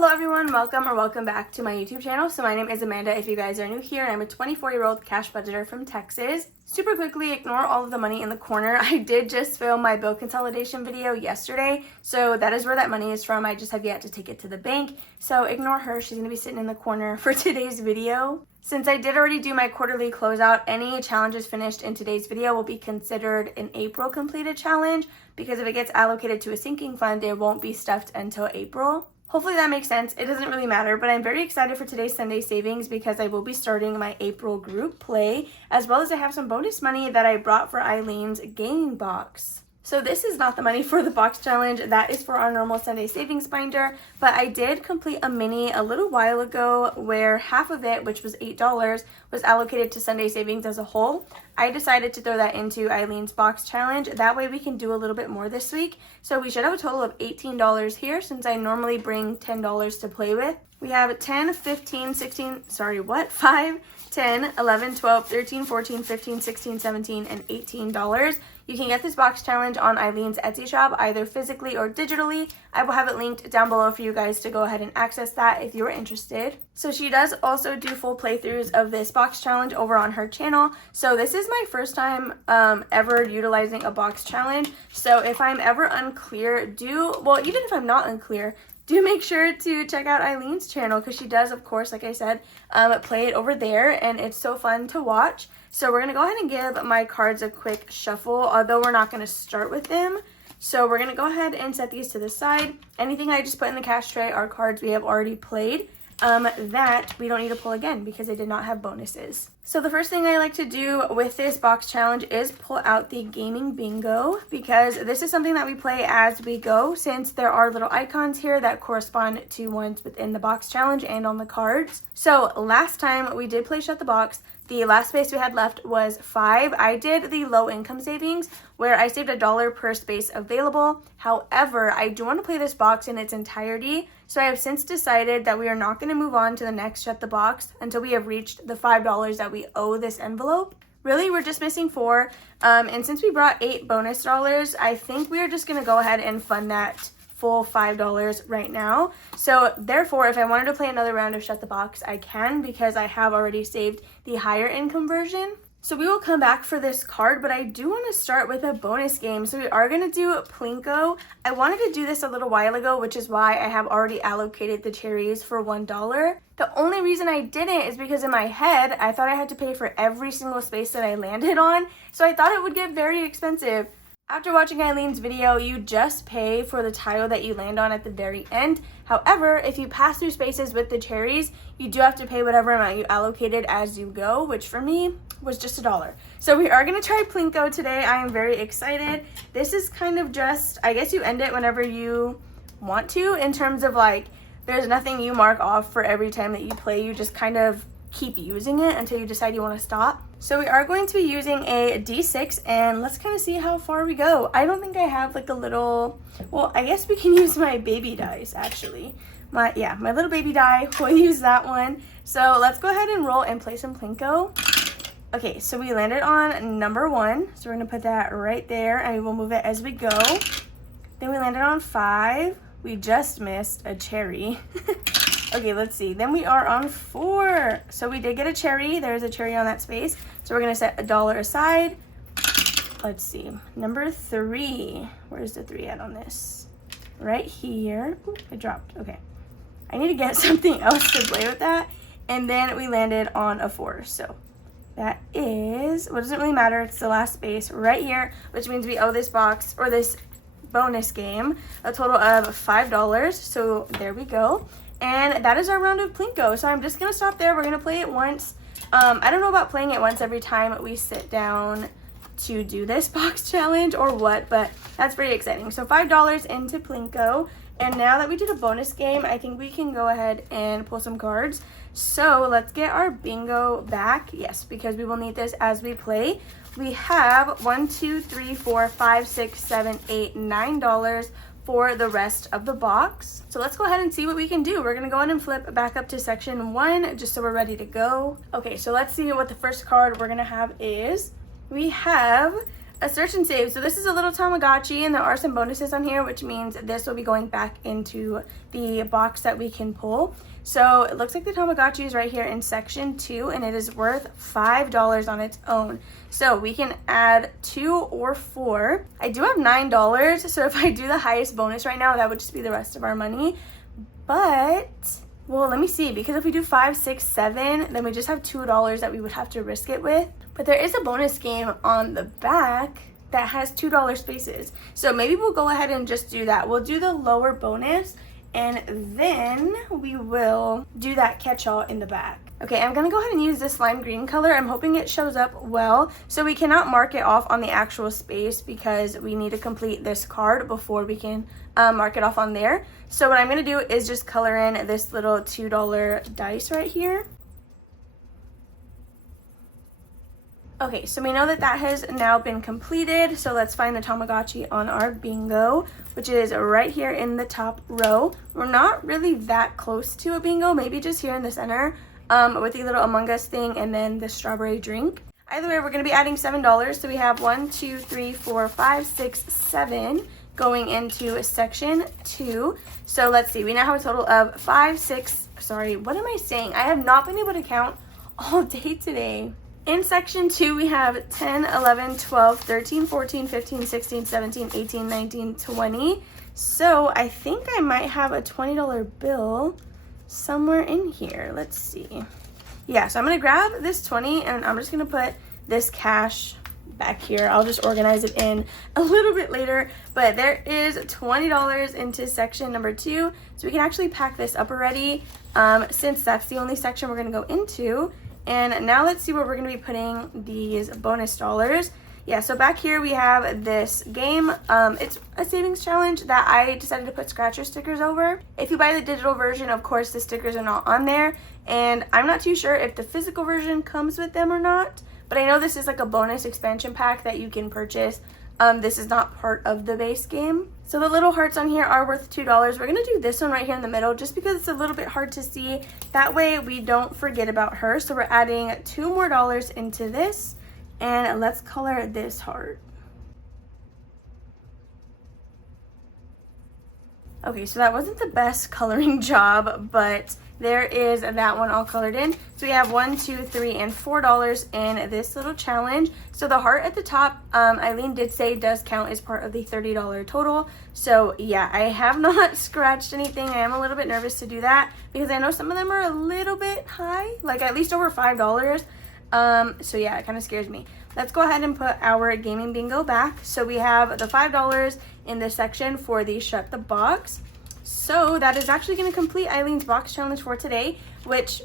Hello everyone, welcome back to my YouTube channel. So my name is Amanda if you guys are new here, and I'm a 24-year-old cash budgeter from Texas. Super quickly, ignore all of the money in the corner. I did just film my bill consolidation video yesterday, so that is where that money is from. I just have yet to take it to the bank, so ignore her. She's gonna be sitting in the corner for today's video. Since I did already do my quarterly closeout, any challenges finished in today's video will be considered an April completed challenge, because if it gets allocated to a sinking fund, it won't be stuffed until April. Hopefully that makes sense. It doesn't really matter, but I'm very excited for today's Sunday savings because I will be starting my April group play, as well as I have some bonus money that I brought for Eileen's gaming box. So this is not the money for the box challenge, that is for our normal Sunday savings binder, but I did complete a mini a little while ago where half of it, which was $8, was allocated to Sunday savings as a whole. I decided to throw that into Eileen's box challenge. That way we can do a little bit more this week. So we should have a total of $18 here, since I normally bring $10 to play with. We have 10, 15, 16, 5, 10, 11, 12, 13, 14, 15, 16, 17, and $18. You can get this box challenge on Eileen's Etsy shop, either physically or digitally. I will have it linked down below for you guys to go ahead and access that if you are interested. So she does also do full playthroughs of this box challenge over on her channel. So this is my first time ever utilizing a box challenge. So if I'm ever unclear, even if I'm not unclear, do make sure to check out Eileen's channel, because she does, of course, like I said, play it over there, and it's so fun to watch. So we're going to go ahead and give my cards a quick shuffle, although we're not going to start with them. So we're going to go ahead and set these to the side. Anything I just put in the cash tray are cards we have already played that we don't need to pull again because they did not have bonuses. So the first thing I like to do with this box challenge is pull out the gaming bingo, because this is something that we play as we go, since there are little icons here that correspond to ones within the box challenge and on the cards. So last time we did play Shut the Box. The last space we had left was 5. I did the low income savings where I saved $1 per space available. However, I do want to play this box in its entirety. So I have since decided that we are not going to move on to the next Shut the Box until we have reached the $5 that we owe this envelope. Really, we're just missing 4. And since we brought 8 bonus dollars, I think we are just going to go ahead and fund that full $5 right now. So therefore, if I wanted to play another round of Shut the Box, I can, because I have already saved the higher income version. So we will come back for this card, but I do want to start with a bonus game. So we are going to do Plinko. I wanted to do this a little while ago, which is why I have already allocated the cherries for $1. The only reason I didn't is because in my head, I thought I had to pay for every single space that I landed on. So I thought it would get very expensive. After watching Eileen's video, you just pay for the tile that you land on at the very end. However, if you pass through spaces with the cherries, you do have to pay whatever amount you allocated as you go, which for me was just $1. So we are going to try Plinko today. I am very excited. This is kind of just, I guess you end it whenever you want to, in terms of like, there's nothing you mark off for every time that you play. You just kind of keep using it until you decide you want to stop. So we are going to be using a D6, and let's kind of see how far we go. I don't think I have like a little, well, I guess we can use my baby dice actually. My little baby die, we'll use that one. So let's go ahead and roll and play some Plinko. Okay, so we landed on number 1. So we're gonna put that right there, and we will move it as we go. Then we landed on 5. We just missed a cherry. Okay, let's see. Then we are on 4. So we did get a cherry. There's a cherry on that space. So we're going to set $1 aside. Let's see. Number 3. Where's the 3 at on this? Right here. Ooh, it dropped. Okay. I need to get something else to play with that. And then we landed on a 4. So that is, well, it doesn't really matter. It's the last space right here, which means we owe this box, or this bonus game, a total of $5. So there we go. And that is our round of Plinko. So I'm just going to stop there. We're going to play it once. I don't know about playing it once every time we sit down to do this box challenge or what, but that's very exciting. So $5 into Plinko. And now that we did a bonus game, I think we can go ahead and pull some cards. So let's get our bingo back. Yes, because we will need this as we play. We have 1, 2, 3, 4, 5, 6, 7, 8, $9 for the rest of the box. So let's go ahead and see what we can do. We're gonna go ahead and flip back up to section 1 just so we're ready to go. Okay, so let's see what the first card we're gonna have is. We have a search and save. So this is a little Tamagotchi, and there are some bonuses on here, which means this will be going back into the box that we can pull. So it looks like the Tamagotchi is right here in section 2, and it is worth $5 on its own. So we can add 2 or 4. I do have $9, so if I do the highest bonus right now, that would just be the rest of our money. But, well, let me see, because if we do 5, 6, 7, then we just have $2 that we would have to risk it with. But there is a bonus game on the back that has $2 spaces. So maybe we'll go ahead and just do that. We'll do the lower bonus, and then we will do that catch-all in the back. Okay, I'm gonna go ahead and use this lime green color. I'm hoping it shows up well. So we cannot mark it off on the actual space because we need to complete this card before we can mark it off on there. So what I'm gonna do is just color in this little $2 dice right here. Okay, so we know that that has now been completed, so let's find the Tamagotchi on our bingo, which is right here in the top row. We're not really that close to a bingo, maybe just here in the center with the little Among Us thing and then the strawberry drink. Either way, we're going to be adding $7, so we have 1, 2, 3, 4, 5, 6, 7 going into section 2. So let's see, we now have a total of 5, 6, sorry, what am I saying? I have not been able to count all day today. In section 2, we have 10, 11, 12, 13, 14, 15, 16, 17, 18, 19, 20. So I think I might have a $20 bill somewhere in here. Let's see. Yeah, so I'm going to grab this 20 and I'm just going to put this cash back here. I'll just organize it in a little bit later. But there is $20 into section number 2. So we can actually pack this up already since that's the only section we're going to go into. And now let's see where we're going to be putting these bonus dollars. Yeah, so back here we have this game. It's a savings challenge that I decided to put scratcher stickers over. If you buy the digital version, of course, the stickers are not on there. And I'm not too sure if the physical version comes with them or not. But I know this is like a bonus expansion pack that you can purchase. This is not part of the base game. So the little hearts on here are worth $2. We're going to do this one right here in the middle just because it's a little bit hard to see. That way we don't forget about her. So we're adding $2 more into this. And let's color this heart. Okay, so that wasn't the best coloring job, but there is that one all colored in. So we have 1, 2, 3, and $4 in this little challenge. So the heart at the top, Eileen did say does count as part of the $30 total. So yeah, I have not scratched anything. I am a little bit nervous to do that because I know some of them are a little bit high, like at least over $5. So yeah, it kind of scares me. Let's go ahead and put our gaming bingo back. So we have the $5 in this section for the shut the box. So that is actually going to complete Eileen's box challenge for today, which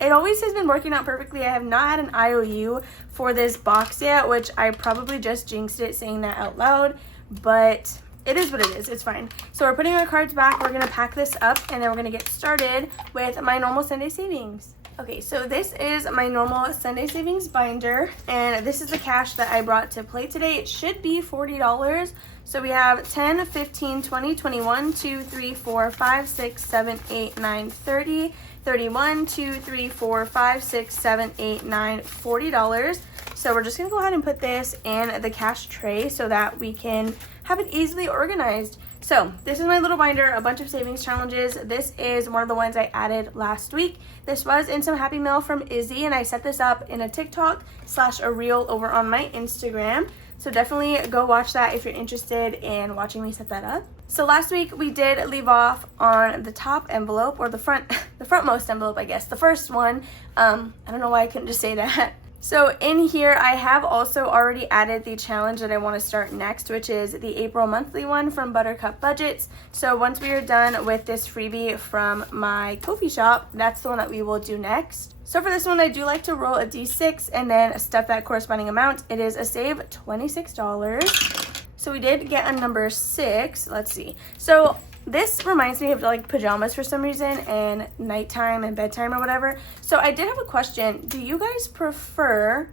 it always has been working out perfectly. I have not had an IOU for this box yet, which I probably just jinxed it saying that out loud, but it is what it is. It's fine. So we're putting our cards back. We're going to pack this up and then we're going to get started with my normal Sunday savings. Okay, so this is my normal Sunday savings binder, and this is the cash that I brought to play today. It should be $40. So we have 10, 15, 20, 21, 2, 3, 4, 5, 6, 7, 8, 9, 30, 31, 2, 3, 4, 5, 6, 7, 8, 9, $40. So we're just going to go ahead and put this in the cash tray so that we can have it easily organized. So this is my little binder, a bunch of savings challenges. This is one of the ones I added last week. This was in some Happy Mail from Izzy, and I set this up in a TikTok / a reel over on my Instagram. So definitely go watch that if you're interested in watching me set that up. So last week we did leave off on the top envelope, or the frontmost envelope, I guess, the first one. I don't know why I couldn't just say that. So in here, I have also already added the challenge that I want to start next, which is the April monthly one from Buttercup Budgets. So once we are done with this freebie from my Ko-fi shop, that's the one that we will do next. So for this one, I do like to roll a D6 and then stuff that corresponding amount. It is a save $26. So we did get a number 6. Let's see. So this reminds me of like pajamas for some reason, and nighttime and bedtime or whatever. So I did have a question. Do you guys prefer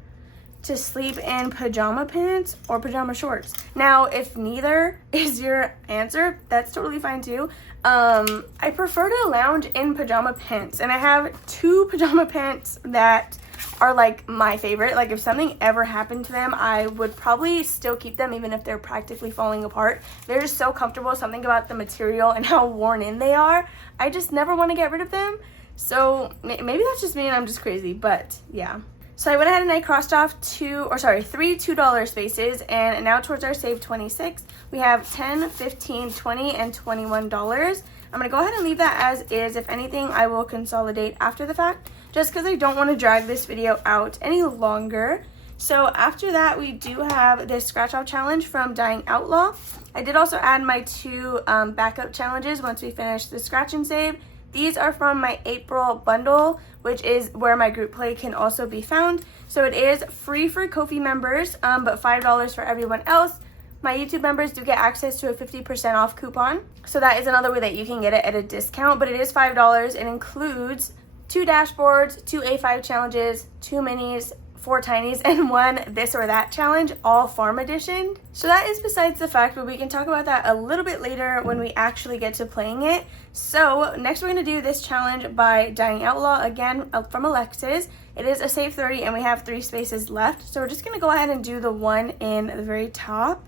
to sleep in pajama pants or pajama shorts? Now, if neither is your answer, that's totally fine too. I prefer to lounge in pajama pants, and I have 2 pajama pants that are like my favorite. Like if something ever happened to them, I would probably still keep them even if they're practically falling apart. They're just so comfortable. Something about the material and how worn in they are, I just never want to get rid of them. So maybe that's just me and I'm just crazy, but yeah. So I went ahead and I crossed off three $2 spaces, and now towards our save 26, we have 10, 15, 20, and $21. I'm gonna go ahead and leave that as is. If anything, I will consolidate after the fact, just because I don't want to drag this video out any longer. So after that, we do have this scratch off challenge from Dying Outlaw. I did also add my 2 backup challenges once we finish the scratch and save. These are from my April bundle, which is where my group play can also be found. So it is free for Ko-fi members, but $5 for everyone else. My YouTube members do get access to a 50% off coupon. So that is another way that you can get it at a discount, but it is $5. It includes 2 dashboards, 2 A5 challenges, 2 minis, 4 tinies, and 1 this or that challenge, all farm edition. So that is besides the fact, but we can talk about that a little bit later when we actually get to playing it. So next we're going to do this challenge by Dying Outlaw, again from Alexis. It is a save 30 and we have 3 spaces left. So we're just going to go ahead and do the one in the very top.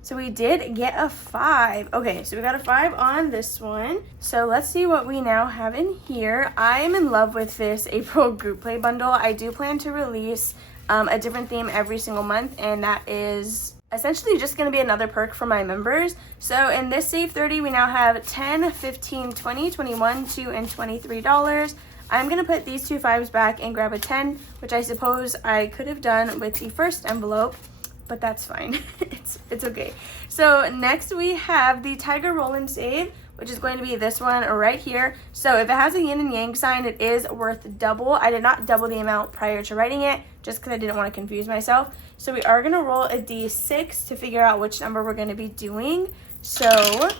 So we did get a 5. Okay, so we got a 5 on this one. So let's see what we now have in here. I am in love with this April group play bundle. I do plan to release a different theme every single month, and that is essentially just going to be another perk for my members. So in this save 30, we now have 10, 15, 20, 21, $2, and $23. I'm going to put these 2 5s back and grab a 10, which I suppose I could have done with the first envelope, but that's fine. it's okay. So next we have the Tiger Roll and Save, which is going to be this one right here. So if it has a yin and yang sign, it is worth double. I did not double the amount prior to writing it, just because I didn't want to confuse myself. So we are going to roll a d6 to figure out which number we're going to be doing. So,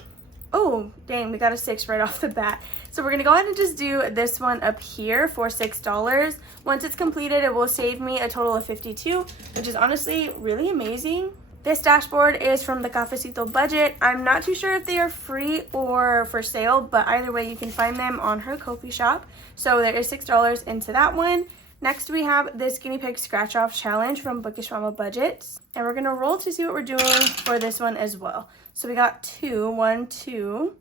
oh, dang, we got a 6 right off the bat. So we're going to go ahead and just do this one up here for $6. Once it's completed, it will save me a total of 52, which is honestly really amazing. This dashboard is from the Cafecito budget. I'm not too sure if they are free or for sale, but either way, you can find them on her Ko-fi shop. So there is $6 into that one. Next, we have this Guinea Pig Scratch Off Challenge from Bookish Mama Budgets. And we're going to roll to see what we're doing for this one as well. So we got 2, 1, 2.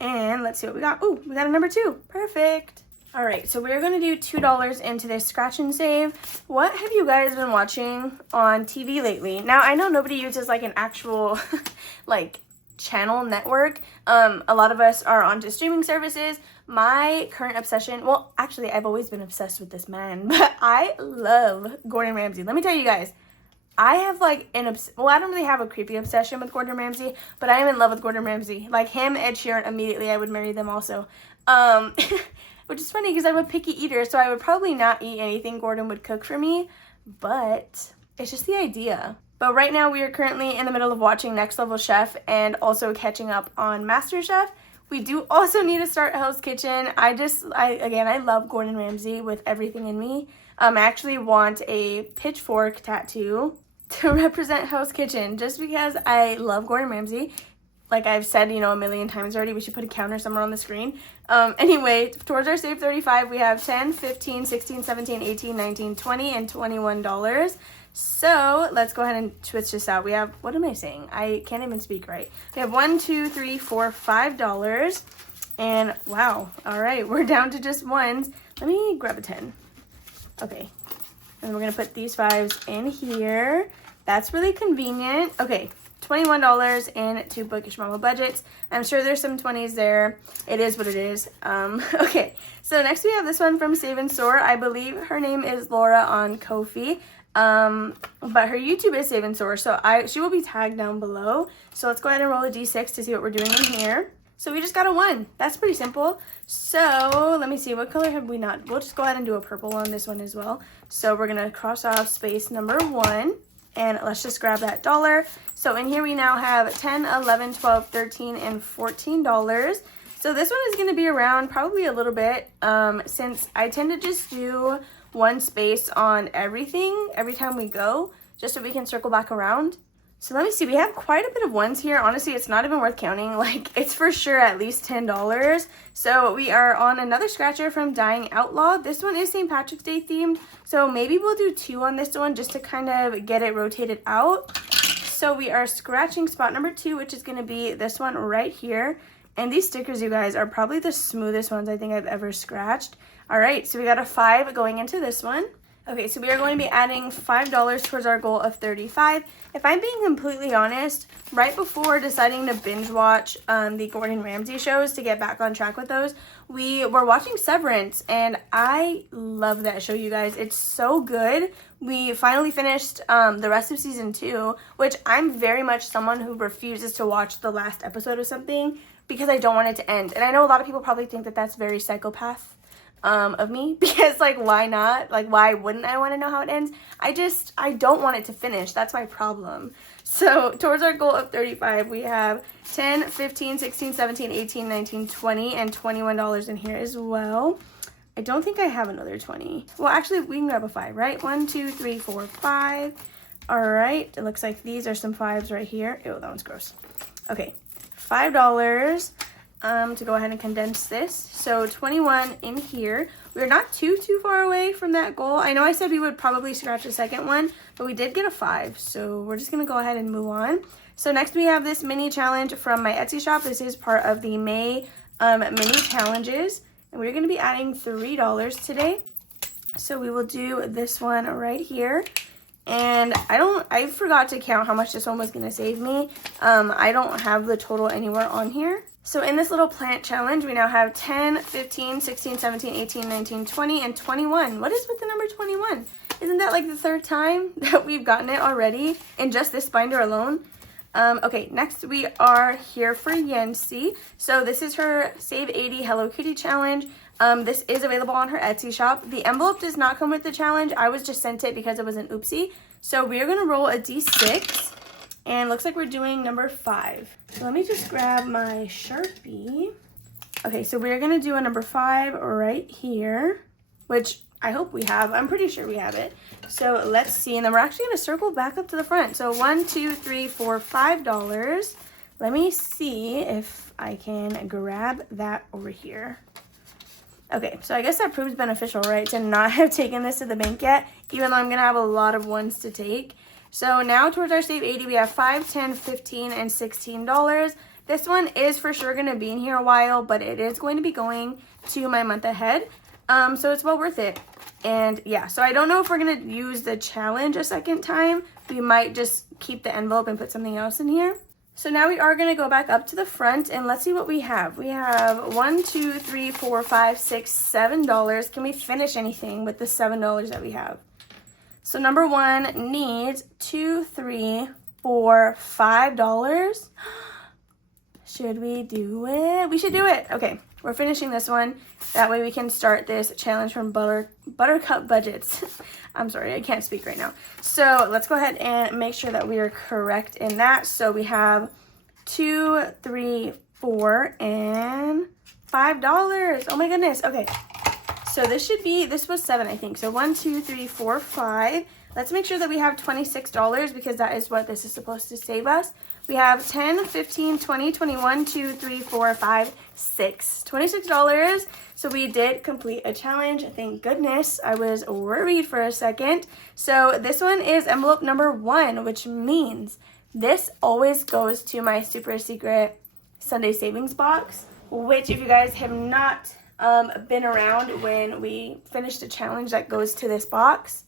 And let's see what we got. Ooh, we got a number 2. Perfect. All right, so we're going to do $2 into this scratch and save. What have you guys been watching on TV lately? Now, I know nobody uses like an actual like channel network. A lot of us are onto streaming services. My current obsession, well, actually, I've always been obsessed with this man, but I love Gordon Ramsay. Let me tell you guys, I have like I don't really have a creepy obsession with Gordon Ramsay, but I am in love with Gordon Ramsay. Like him, Ed Sheeran, immediately I would marry them also. Which is funny because I'm a picky eater, so I would probably not eat anything Gordon would cook for me, but it's just the idea. But right now we are currently in the middle of watching Next Level Chef and also catching up on MasterChef. We do also need to start Hell's Kitchen. I love Gordon Ramsay with everything in me. I actually want a pitchfork tattoo to represent Hell's Kitchen just because I love Gordon Ramsay. Like I've said, a million times already, we should put a counter somewhere on the screen. Anyway, towards our save 35, we have 10, 15, 16, 17, 18, 19, 20, and $21. So let's go ahead and switch this out. We have, what am I saying? I can't even speak right. We have $1, 2, 3, 4, $5. And wow, all right, we're down to just ones. Let me grab a 10. Okay, and we're gonna put these 5s in here. That's really convenient. Okay. $21 into Bookish Mama Budgets. I'm sure there's some 20s there. It is what it is. Okay, so next we have this one from Save and Soar. I believe her name is Laura on Ko-fi. But her YouTube is Save and Soar, so she will be tagged down below. So let's go ahead and roll a d6 to see what we're doing in here. So we just got a 1. That's pretty simple. So let me see, what color have we not? We'll just go ahead and do a purple on this one as well. So we're gonna cross off space number 1. And let's just grab that $1. So in here we now have 10, 11, 12, 13, and $14. So this one is going to be around probably a little bit since I tend to just do 1 space on everything every time we go, just so we can circle back around. So let me see, we have quite a bit of ones here. Honestly, it's not even worth counting. Like, it's for sure at least $10. So we are on another scratcher from Dying Outlaw. This one is St. Patrick's Day themed. So maybe we'll do 2 on this one just to kind of get it rotated out. So we are scratching spot number 2, which is going to be this one right here. And these stickers, you guys, are probably the smoothest ones I think I've ever scratched. All right, so we got a 5 going into this one. Okay, so we are going to be adding $5 towards our goal of 35. If I'm being completely honest, right before deciding to binge watch the Gordon Ramsay shows to get back on track with those, we were watching Severance, and I love that show, you guys. It's so good. We finally finished the rest of season 2, which I'm very much someone who refuses to watch the last episode of something because I don't want it to end. And I know a lot of people probably think that that's very psychopath of me, because like, why not? Like, why wouldn't I want to know how it ends? I don't want it to finish. That's my problem. So towards our goal of 35, we have 10, 15, 16, 17, 18, 19, 20, and $21 in here as well. I don't think I have another 20. Well, actually, we can grab a 5, right? 1, 2, 3, 4, 5. All right. It looks like these are some 5s right here. Ew, that one's gross. Okay, $5. To go ahead and condense this. So 21 in here. We're not too far away from that goal. I know I said we would probably scratch the second one, but we did get a 5. So we're just going to go ahead and move on. So next we have this mini challenge from my Etsy shop. This is part of the May mini challenges. And we're going to be adding $3 today. So we will do this one right here. And I forgot to count how much this one was going to save me. I don't have the total anywhere on here. So in this little plant challenge, we now have 10, 15, 16, 17, 18, 19, 20, and 21. What is with the number 21? Isn't that like the 3rd time that we've gotten it already in just this binder alone? Okay, next we are here for Yancy. So this is her Save 80 Hello Kitty challenge. This is available on her Etsy shop. The envelope does not come with the challenge. I was just sent it because it was an oopsie. So we are going to roll a D6. And looks like we're doing number 5. So let me just grab my Sharpie. Okay, so we're going to do a number 5 right here, which I hope we have. I'm pretty sure we have it. So let's see. And then we're actually going to circle back up to the front. So 1, 2, 3, 4, $5. Let me see if I can grab that over here. Okay, so I guess that proves beneficial, right? To not have taken this to the bank yet, even though I'm going to have a lot of ones to take. So now towards our Save 80, we have 5, 10, 15, and $16. This one is for sure going to be in here a while, but it is going to be going to my month ahead. So it's well worth it. And yeah, so I don't know if we're going to use the challenge a second time. We might just keep the envelope and put something else in here. So now we are going to go back up to the front and let's see what we have. We have 1, 2, 3, 4, 5, 6, $7. Can we finish anything with the $7 that we have? So number 1 needs 2, 3, 4, $5. Should we do it? We should do it. Okay, we're finishing this one. That way we can start this challenge from Buttercup Budgets. I'm sorry, I can't speak right now. So let's go ahead and make sure that we are correct in that. So we have 2, 3, 4, and $5. Oh my goodness. Okay. So this was 7, I think. So 1, 2, 3, 4, 5. Let's make sure that we have $26 because that is what this is supposed to save us. We have 10, 15, 20, 21, 2, 3, 4, 5, 6. $26. So we did complete a challenge. Thank goodness. I was worried for a second. So this one is envelope number 1, which means this always goes to my super secret Sunday savings box, which if you guys have not been around when we finished a challenge that goes to this box,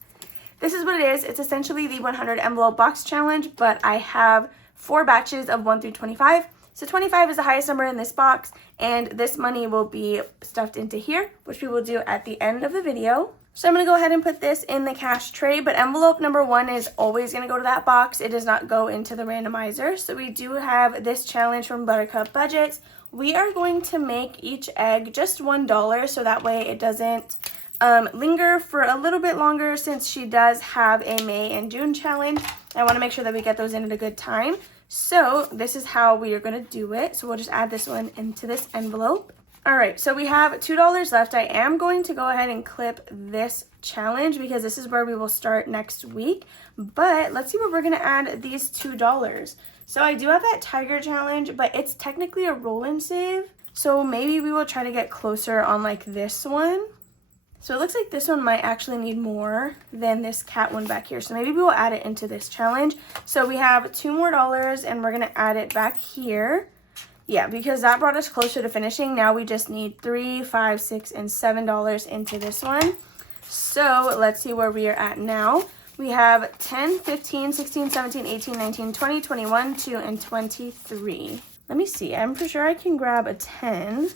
this is what it is. It's essentially the 100 envelope box challenge, but I have 4 batches of 1 through 25. So 25 is the highest number in this box, and this money will be stuffed into here, which we will do at the end of the video. So I'm going to go ahead and put this in the cash tray, but envelope number 1 is always going to go to that box. It does not go into the randomizer. So we do have this challenge from Buttercup Budgets. We are going to make each egg just $1, so that way it doesn't linger for a little bit longer, since she does have a May and June challenge. I want to make sure that we get those in at a good time. So this is how we are going to do it. So we'll just add this one into this envelope. All right, so we have $2 left. I am going to go ahead and clip this challenge because this is where we will start next week. But let's see what we're gonna add these $2. So I do have that tiger challenge, but it's technically a roll and save. So maybe we will try to get closer on like this one. So it looks like this one might actually need more than this cat one back here. So maybe we will add it into this challenge. So we have $2 more and we're gonna add it back here. Yeah, because that brought us closer to finishing. Now we just need $3, $5, $6, and $7 into this one. So let's see where we are at now. We have 10, 15, 16, 17, 18, 19, 20, 21, 2, and 23. Let me see. I'm for sure I can grab a 10.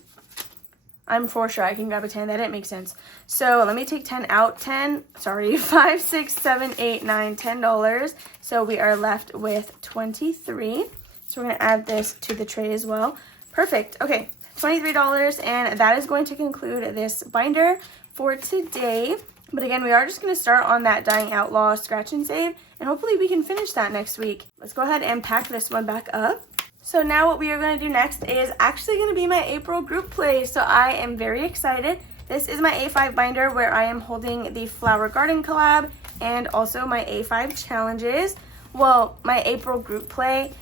I'm for sure I can grab a 10. That didn't make sense. So let me take 10 out. 10, sorry, 5, 6, 7, 8, 9, $10. So we are left with 23. So we're going to add this to the tray as well. Perfect. Okay, $23, and that is going to conclude this binder for today. But again, we are just going to start on that Dying Outlaw scratch and save, and hopefully we can finish that next week. Let's go ahead and pack this one back up. So now what we are going to do next is actually going to be my April group play. So I am very excited. This is my A5 binder where I am holding the Flower Garden collab and also my A5 challenges. Well, my April group play.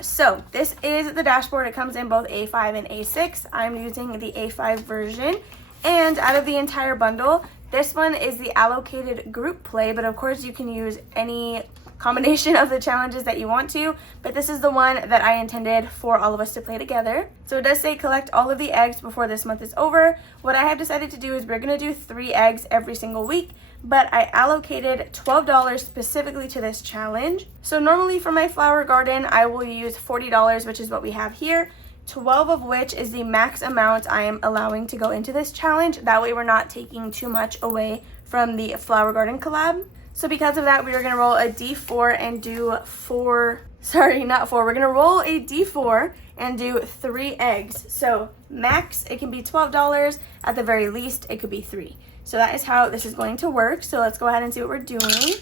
So this is the dashboard. It comes in both A5 and A6. I'm using the A5 version, and out of the entire bundle, this one is the allocated group play, but of course you can use any combination of the challenges that you want to, but this is the one that I intended for all of us to play together. So it does say collect all of the eggs before this month is over. What I have decided to do is we're going to do 3 eggs every single week, but I allocated $12 specifically to this challenge. So normally for my flower garden, I will use $40, which is what we have here, 12 of which is the max amount I am allowing to go into this challenge. That way we're not taking too much away from the flower garden collab. So because of that, we are going to roll a D4 and do we're going to roll a D4 and do 3 eggs. So max, it can be $12. At the very least, it could be 3. So that is how this is going to work. So let's go ahead and see what we're doing.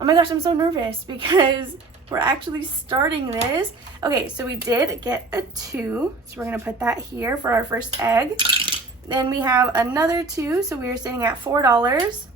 Oh my gosh, I'm so nervous because we're actually starting this. Okay, so we did get a 2. So we're going to put that here for our first egg. Then we have another 2. So we are sitting at $4.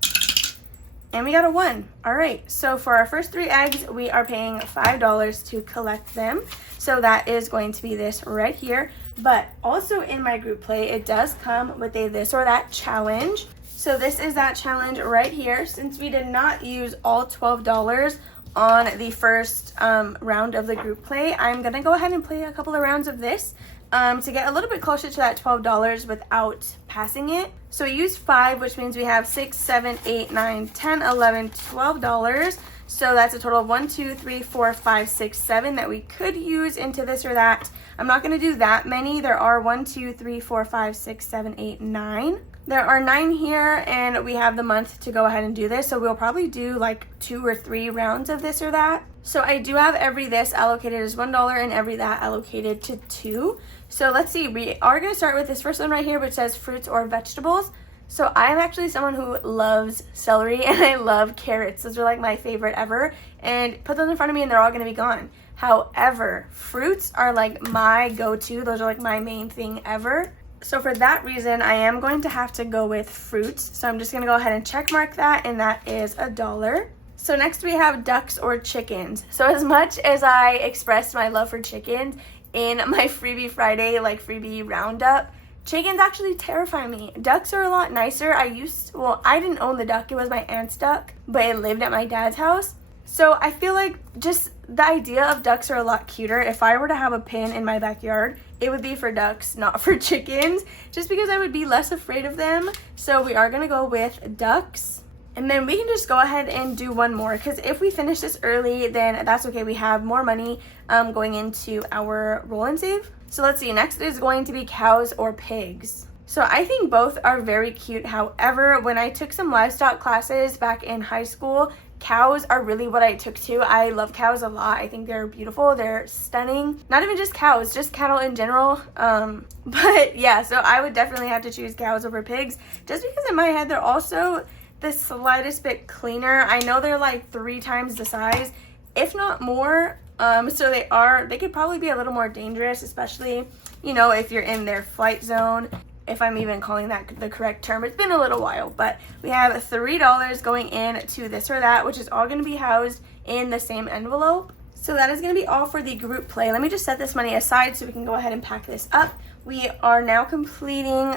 And we got a 1. All right, so for our first 3 eggs, we are paying $5 to collect them. So that is going to be this right here. But also in my group play, it does come with a this or that challenge. So this is that challenge right here. Since we did not use all $12 on the first round of the group play, I'm gonna go ahead and play a couple of rounds of this to get a little bit closer to that $12 without passing it. So we use 5, which means we have 6, 7, 8, 9, 10, 11, $12. So that's a total of 1, 2, 3, 4, 5, 6, 7 that we could use into this or that. I'm not gonna do that many. There are 1, 2, 3, 4, 5, 6, 7, 8, 9. There are 9 here, and we have the month to go ahead and do this. So we'll probably do like 2 or 3 rounds of this or that. So I do have every this allocated as $1 and every that allocated to 2. So let's see, we are going to start with this first one right here, which says fruits or vegetables. So I'm actually someone who loves celery and I love carrots. Those are like my favorite ever. And put those in front of me and they're all going to be gone. However, fruits are like my go-to. Those are like my main thing ever. So for that reason, I am going to have to go with fruits. So I'm just going to go ahead and check mark that, and that is $1. So next we have ducks or chickens. So as much as I expressed my love for chickens in my Freebie Friday, like freebie roundup, chickens actually terrify me. Ducks are a lot nicer. I didn't own the duck. It was my aunt's duck, but it lived at my dad's house. So I feel like just the idea of ducks are a lot cuter. If I were to have a pen in my backyard, it would be for ducks, not for chickens, just because I would be less afraid of them. So we are going to go with ducks. And then we can just go ahead and do one more, because if we finish this early, then that's okay. We have more money going into our roll and save. So let's see, next is going to be cows or pigs. So I think both are very cute. However, when I took some livestock classes back in high school, cows are really what I took to. I love cows a lot. I think they're beautiful. They're stunning. Not even just cows, just cattle in general. But yeah, so I would definitely have to choose cows over pigs, just because in my head they're also the slightest bit cleaner. I know they're like 3 times the size, if not more. So they could probably be a little more dangerous, especially, you know, if you're in their flight zone. if I'm even calling that the correct term. It's been a little while, but we have $3 going in to this or that, which is all going to be housed in the same envelope. So that is going to be all for the group play. Let me just set this money aside so we can go ahead and pack this up. We are now completing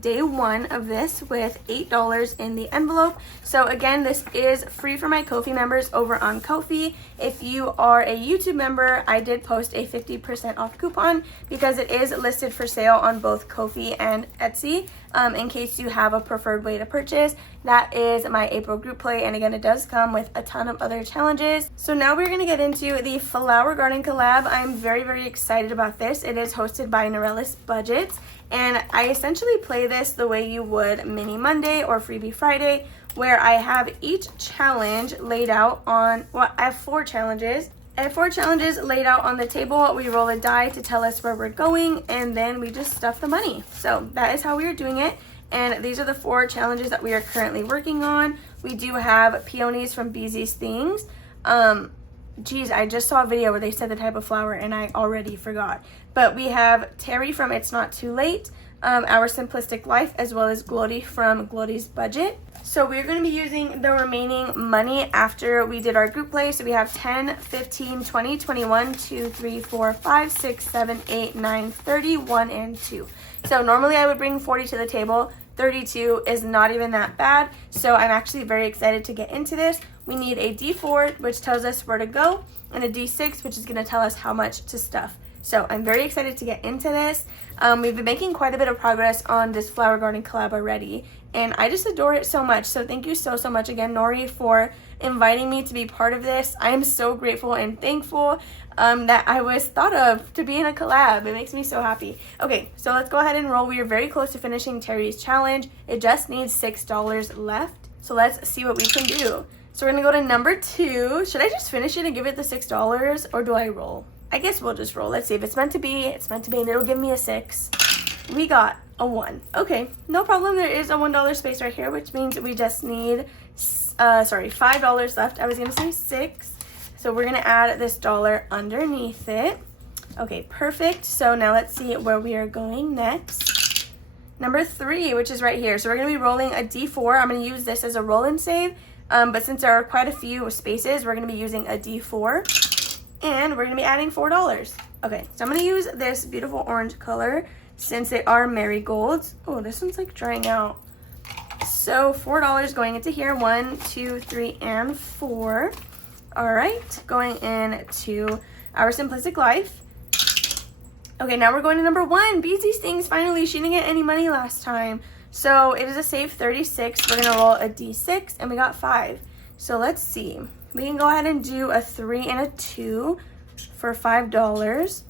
day 1 of this with $8 in the envelope. So again, this is free for my Ko-fi members over on Ko-fi. If you are a YouTube member, I did post a 50% off coupon because it is listed for sale on both Ko-fi and Etsy. In case you have a preferred way to purchase, that is my April group play, and again, it does come with a ton of other challenges. So now we're going to get into the flower garden collab. I'm very excited about this. It is hosted by Norelis Budgets, and I essentially play this the way you would Mini Monday or Freebie Friday, where I have each challenge laid out on, well, I have 4 challenges. I have 4 challenges laid out on the table. We roll a die to tell us where we're going, and then we just stuff the money. So that is how we are doing it. And these are the 4 challenges that we are currently working on. We do have peonies from Izzy's Things. Geez, I just saw a video where they said the type of flower and I already forgot. But we have Terry from It's Not Too Late, Our Simplistic Life, as well as Glody from Glody's Budget. So we're going to be using the remaining money after we did our group play. So we have 10, 15, 20, 21, 2, 3, 4, 5, 6, 7, 8, 9, 30, 1, and 2. So normally I would bring 40 to the table. 32 is not even that bad. So I'm actually very excited to get into this. We need a D4, which tells us where to go, and a D6, which is going to tell us how much to stuff. So I'm very excited to get into this. We've been making quite a bit of progress on this flower garden collab already, and I just adore it so much. So thank you so much again, Nori, for inviting me to be part of this. I am so grateful and thankful that I was thought of to be in a collab. It makes me so happy. Okay, so let's go ahead and roll. We are very close to finishing Terry's challenge. It just needs $6 left. So let's see what we can do. So we're gonna go to number 2. Should I just finish it and give it the $6, or do I roll? I guess we'll just roll. Let's see. If it's meant to be, it's meant to be, and it'll give me a 6. We got a 1. Okay, no problem. There is a $1 space right here, which means we just need, $5 left. I was gonna say 6. So we're gonna add this dollar underneath it. Okay, perfect. So now let's see where we are going next. Number 3, which is right here. So we're gonna be rolling a D4. I'm gonna use this as a roll and save. But since there are quite a few spaces, we're gonna be using a D4. And we're going to be adding $4. Okay, so I'm going to use this beautiful orange color since they are marigolds. Oh, this one's like drying out. So $4 going into here. 1, 2, 3, and 4. All right, going into Our Simplistic Life. Okay, now we're going to number 1. Izzy's Things, finally. She didn't get any money last time. So it is a save 36. We're going to roll a D6, and we got 5. So let's see. We can go ahead and do a 3 and a 2 for $5.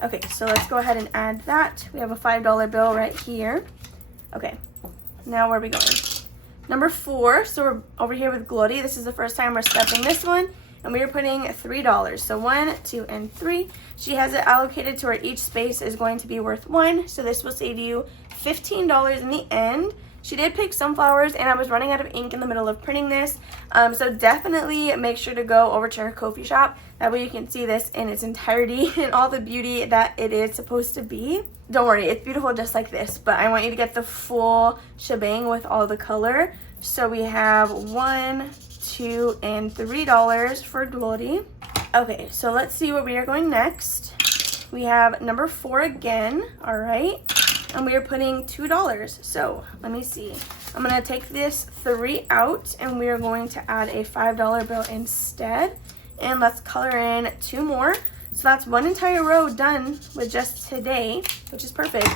Okay, so let's go ahead and add that. We have a $5 bill right here. Okay, now where are we going? Number 4, so we're over here with Glody. This is the first time we're stuffing this one, and we are putting $3. So 1, 2, and 3. She has it allocated to where each space is going to be worth 1, so this will save you $15 in the end. She did pick sunflowers, and I was running out of ink in the middle of printing this. So definitely make sure to go over to her Ko-fi shop. That way you can see this in its entirety and all the beauty that it is supposed to be. Don't worry, it's beautiful just like this, but I want you to get the full shebang with all the color. So we have 1, 2, and $3 for Glody. Okay, so let's see where we are going next. We have number 4 again, all right. And we are putting $2. So let me see. I'm going to take this 3 out, and we are going to add a $5 bill instead. And let's color in 2 more. So that's 1 entire row done with just today, which is perfect.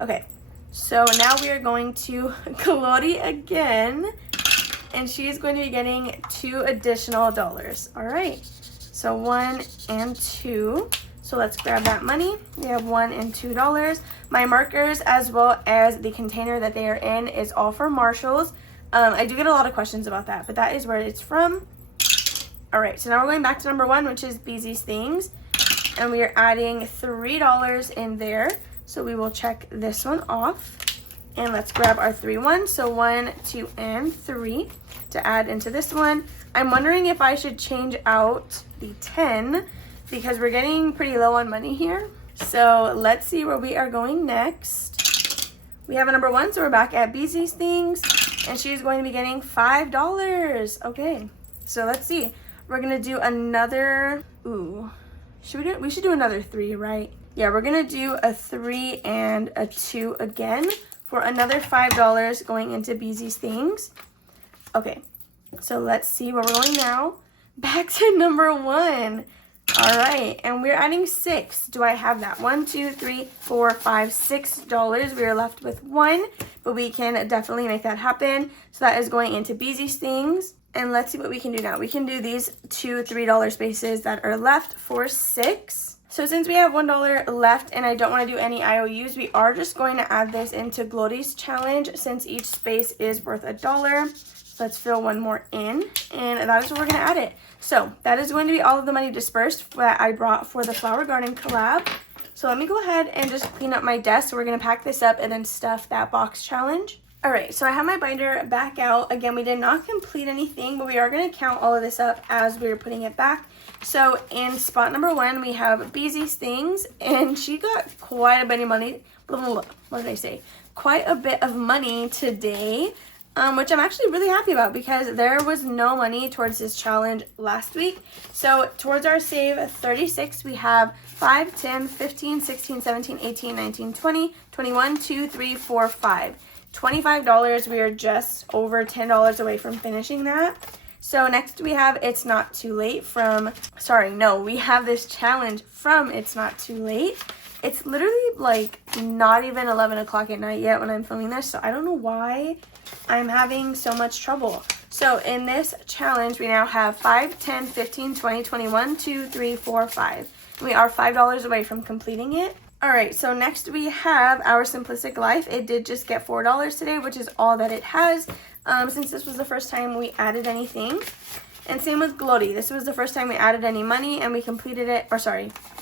Okay, so now we are going to Glody again, and she is going to be getting 2 additional dollars. All right, so 1 and 2. So let's grab that money. We have $1 and $2. My markers, as well as the container that they are in, is all for Marshalls. I do get a lot of questions about that, but that is where it's from. All right, so now we're going back to number 1, which is Izzy's Things. And we are adding $3 in there. So we will check this one off. And let's grab our 3 ones. So 1, 2, and 3 to add into this one. I'm wondering if I should change out the 10 because we're getting pretty low on money here. So let's see where we are going next. We have a number 1, so we're back at Izzy's things, and she's going to be getting $5. Okay, so let's see. We're gonna do another, we should do another 3, right? Yeah, we're gonna do a 3 and a 2 again for another $5 going into Izzy's things. Okay, so let's see where we're going now. Back to number 1. All right, and we're adding 6. Do I have that? 1, 2, 3, 4, 5, $6. We are left with 1, but we can definitely make that happen. So that is going into Izzy's things. And let's see what we can do now. We can do these 2 $3 spaces that are left for 6. So since we have $1 left and I don't want to do any IOUs, we are just going to add this into Glory's challenge since each space is worth $1. Let's fill one more in, and that is where we're going to add it. So that is going to be all of the money dispersed that I brought for the flower garden collab. So let me go ahead and just clean up my desk. So we're going to pack this up and then stuff that box challenge. All right, so I have my binder back out. Again, we did not complete anything, but we are going to count all of this up as we're putting it back. So in spot number 1, we have Izzy's things, and she got quite a bit of money. What did I say? Quite a bit of money today. Which I'm actually really happy about because there was no money towards this challenge last week. So towards our save 36, we have 5, 10, 15, 16, 17, 18, 19, 20, 21, 2, 3, 4, 5. $25. We are just over $10 away from finishing that. So next we have It's Not Too Late we have this challenge from It's Not Too Late. It's literally like not even 11 o'clock at night yet when I'm filming this, so I don't know why I'm having so much trouble. So in this challenge, we now have 5, 10, 15, 20, 21, 2, 3, 4, 5. We are $5 away from completing it. All right, so next we have Our Simplistic Life. It did just get $4 today, which is all that it has, since this was the first time we added anything. And same with Glory. This was the first time we added any money, and we completed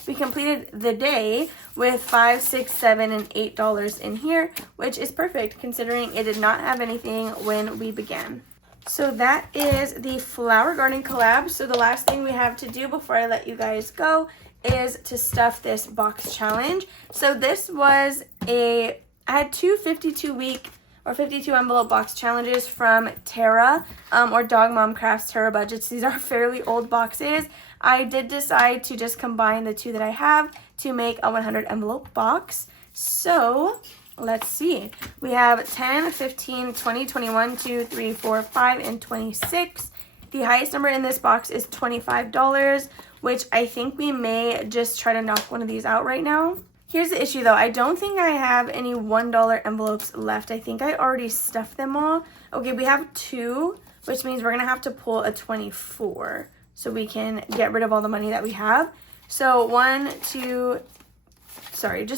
we completed the day with $5, $6, $7, and $8 in here, which is perfect considering it did not have anything when we began. So that is the flower garden collab. So the last thing we have to do before I let you guys go is to stuff this box challenge. So this was I had 2 52-week or 52 envelope box challenges from Tara or Dog Mom Crafts Tara Budgets. These are fairly old boxes. I did decide to just combine the 2 that I have to make a 100 envelope box. So let's see. We have 10, 15, 20, 21, 2, 3, 4, 5, and 26. The highest number in this box is $25, which I think we may just try to knock one of these out right now. Here's the issue though. I don't think I have any $1 envelopes left. I think I already stuffed them all. Okay, we have 2, which means we're going to have to pull a 24 so we can get rid of all the money that we have. So just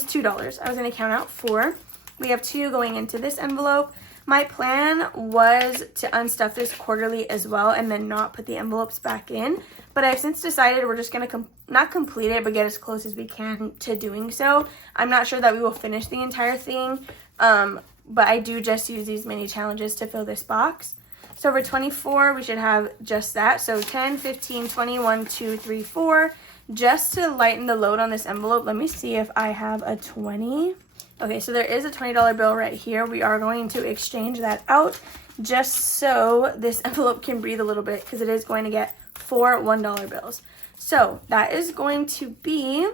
$2. I was going to count out 4. We have 2 going into this envelope. My plan was to unstuff this quarterly as well and then not put the envelopes back in. But I've since decided we're just going to not complete it, but get as close as we can to doing so. I'm not sure that we will finish the entire thing, but I do just use these mini challenges to fill this box. So for 24, we should have just that. So 10, 15, 21, 2, 3, 4. Just to lighten the load on this envelope, let me see if I have a 20. Okay, so there is a $20 bill right here. We are going to exchange that out just so this envelope can breathe a little bit because it is going to get 4 $1 bills. So that is going to be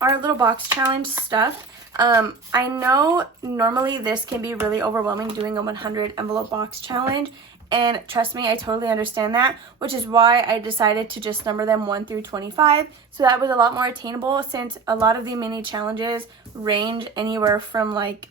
our little box challenge stuff. I know normally this can be really overwhelming doing a 100 envelope box challenge. And trust me, I totally understand that, which is why I decided to just number them 1 through 25. So that was a lot more attainable since a lot of the mini challenges range anywhere from like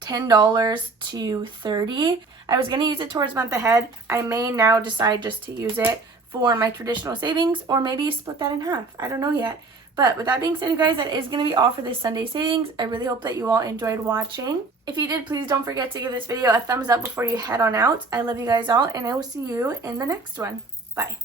$10 to $30. I was going to use it towards month ahead. I may now decide just to use it for my traditional savings or maybe split that in half. I don't know yet. But with that being said, you guys, that is going to be all for this Sunday savings. I really hope that you all enjoyed watching. If you did, please don't forget to give this video a thumbs up before you head on out. I love you guys all, and I will see you in the next one. Bye.